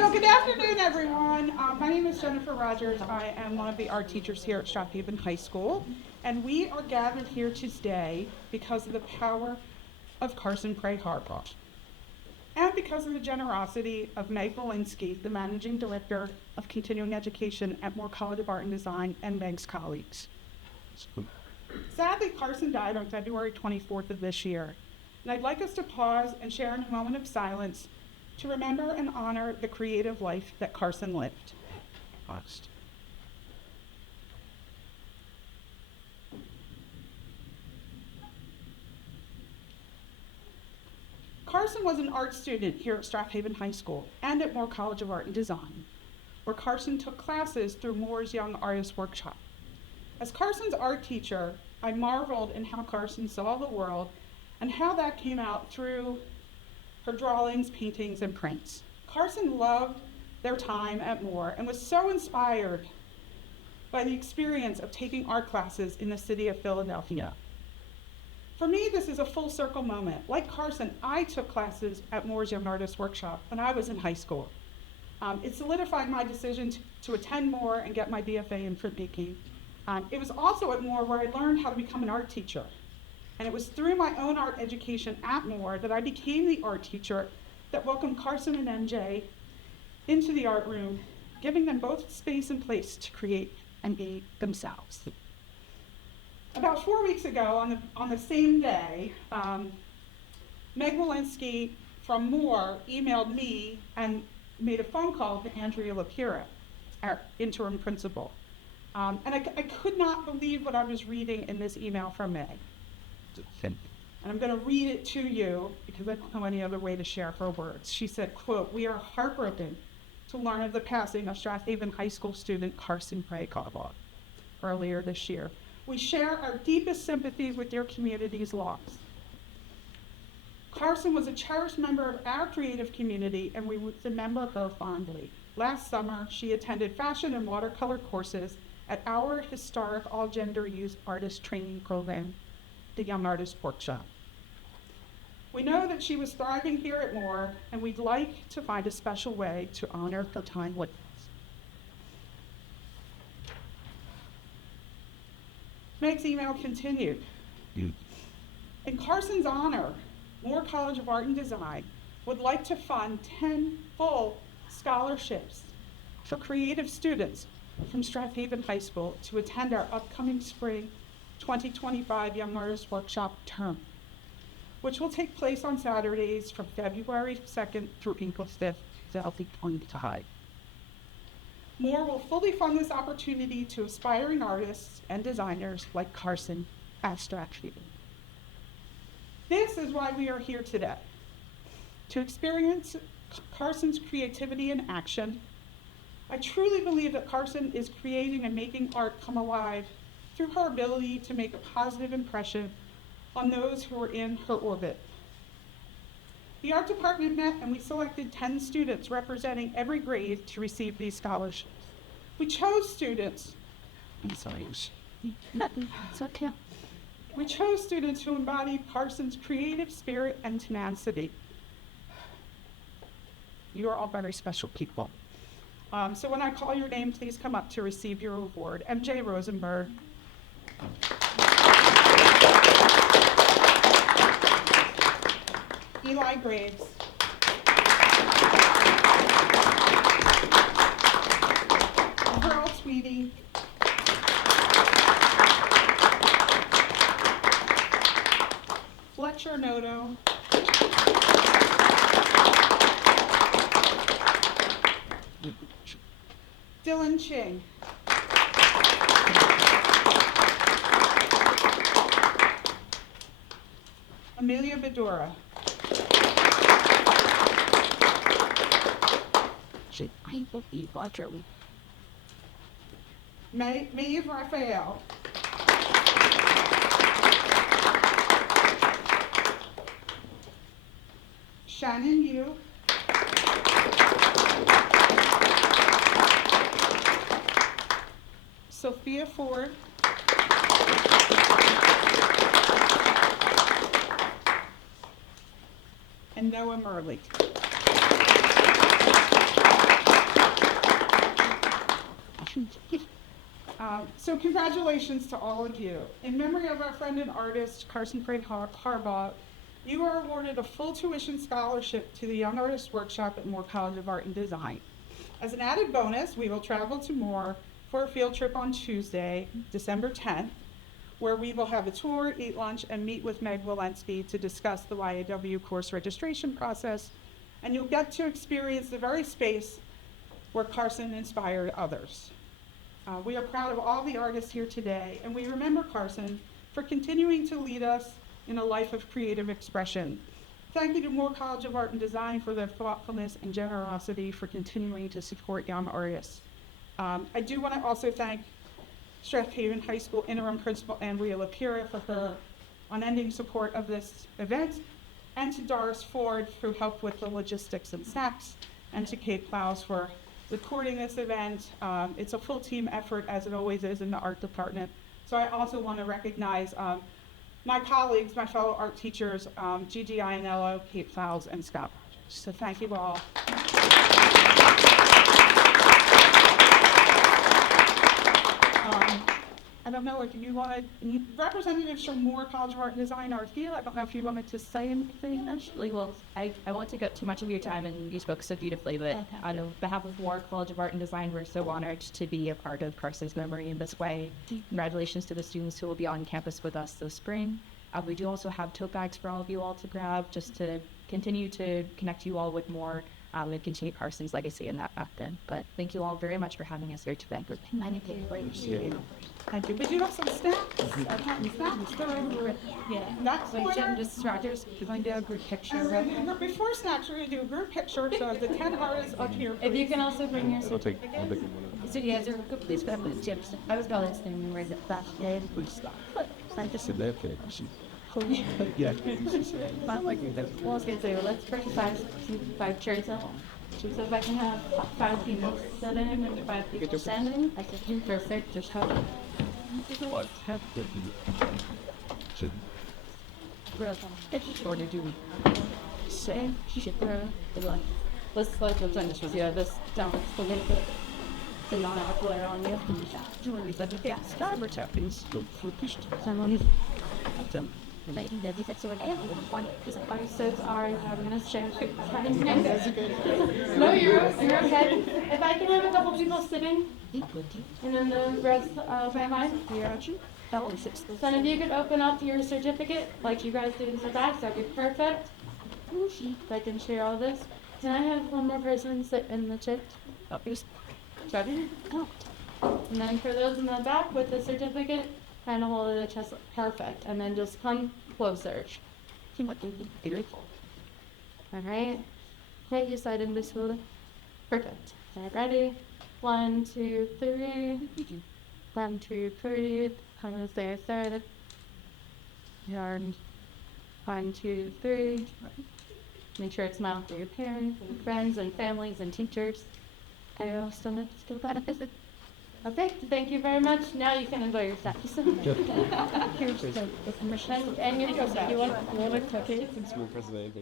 So good afternoon, everyone. My name is Jennifer Rogers. I am one of the art teachers here at Strath High School, and we are gathered here today because of the power of Carson Prey-Harbaugh, and because of the generosity of Meg Walensky, the Managing Director of Continuing Education at Moore College of Art and Design, and Meg's colleagues. Sadly, Carson died on February 24th of this year, and I'd like us to pause and share in a moment of silence to remember and honor the creative life that Carson lived. Carson was an art student here at Strath High School and at Moore College of Art and Design, where Carson took classes through Moore's Young Artist Workshop. As Carson's art teacher, I marveled in how Carson saw the world and how that came out through her drawings, paintings, and prints. Carson loved their time at Moore and was so inspired by the experience of taking art classes in the city of Philadelphia. For me, this is a full circle moment. Like Carson, I took classes at Moore's Young Artist Workshop when I was in high school. It solidified my decision to attend Moore and get my BFA in printmaking. It was also at Moore where I learned how to become an art teacher. And it was through my own art education at Moore that I became the art teacher that welcomed Carson and MJ into the art room, giving them both space and place to create and be themselves. About 4 weeks ago, on the same day, Meg Walensky from Moore emailed me and made a phone call to Andrea Lapira, our interim principal. And I could not believe what I was reading in this email from Meg. And I'm going to read it to you because I don't know any other way to share her words. She said, quote, "We are heartbroken to learn of the passing of Strath High School student Carson Prey-Harbaugh earlier this year. We share our deepest sympathies with your community's loss. Carson was a cherished member of our creative community, and we remember her fondly. Last summer, she attended fashion and watercolor courses at our historic all-gender youth artist training program, the Young Artist Workshop. We know that she was thriving here at Moore, and we'd like to find a special way to honor her time with us." Meg's email continued. In Carson's honor, Moore College of Art and Design would like to fund 10 full scholarships for creative students from Strath High School to attend our upcoming spring 2025 Young Artist Workshop term, which will take place on Saturdays from February 2nd through April 5th, 2025. Moore will fully fund this opportunity to aspiring artists and designers like Carson at Strath. This is why we are here today, to experience Carson's creativity in action. I truly believe that Carson is creating and making art come alive through her ability to make a positive impression on those who are in her orbit. The art department met and we selected 10 students representing every grade to receive these scholarships. We chose students. We chose students who embodied Carson's creative spirit and tenacity. You are all very special people. So when I call your name, please come up to receive your award. MJ Rosenberg. Eli Graves. Pearl Tweedy. Fletcher Noto. Dylan Ching. Amelia Bedura. Maeve Raphael. Shannon Yu. Sophia Ford. and Noah Murley. So congratulations to all of you. In memory of our friend and artist, Carson Prey-Harbaugh, you are awarded a full tuition scholarship to the Young Artists Workshop at Moore College of Art and Design. As an added bonus, we will travel to Moore for a field trip on Tuesday, December 10th, where we will have a tour, eat lunch, and meet with Meg Walensky to discuss the YAW course registration process, and you'll get to experience the very space where Carson inspired others. We are proud of all the artists here today, and we remember Carson for continuing to lead us in a life of creative expression. Thank you to Moore College of Art and Design for their thoughtfulness and generosity for continuing to support young artists. I do want to also thank Strath High School Interim Principal Andrea Lapira for her unending support of this event, and to Doris Ford for help with the logistics and snacks, and to Kate Plows for recording this event. It's a full team effort, as it always is in the art department. So I also want to recognize my colleagues, my fellow art teachers, Gigi Iannello, Kate Plows, and Scott Rogers. So thank you all. I don't know if you wanted, representatives from Moore College of Art and Design are here. I don't know if you wanted to say anything. Actually, well, I won't take up too much of your time, and you spoke so beautifully, but on behalf of Moore College of Art and Design, we're so honored to be a part of Carson's memory in this way. Congratulations to the students who will be on campus with us this spring. We do also have tote bags for all of you all to grab, just to continue to connect you all with more and continue Carson's legacy in that back then. But thank you all very much for having us here today. Thank you. But you have some snacks? Yeah. That's Wait, Jen, just Rogers, you're going to do a group picture. Before snacks, we're going to do a group picture of the 10 artists up here. If you can also bring your certificate. I'll take one of So yeah, there are please grab the chips. I was balancing where is it back there. Yeah. Well, I was gonna say, well, let's bring five chairs up. So if I can have 5 people sitting and 5 people standing, I can perfect. Just have What? Should or to do say shit like let's like what's on this one. Yeah, this down a little bit. The non glare on you. Yeah, start tapping. Someone so sorry, I'm gonna share. No, you're okay. If I can have a couple people sitting, and then the rest behind. Then if you could open up your certificate, like you guys did in the back, that'd be perfect. If I can share all this. Can I have one more person sit in the chair? Sorry. No. And then for those in the back with the certificate, kind of hold the chest perfect, and then just come closer. All right. Okay, you side in this shoulder. Perfect. Okay, ready? 1, 2, 3. 1, 2, 3. I'm gonna say a third. Yarn. 1, 2, 3. Make sure it's smile to your parents and friends and families and teachers. Okay, still got it. Okay, thank you very much. Now you can enjoy yourself. Here's the permission. And you want a cookie? President.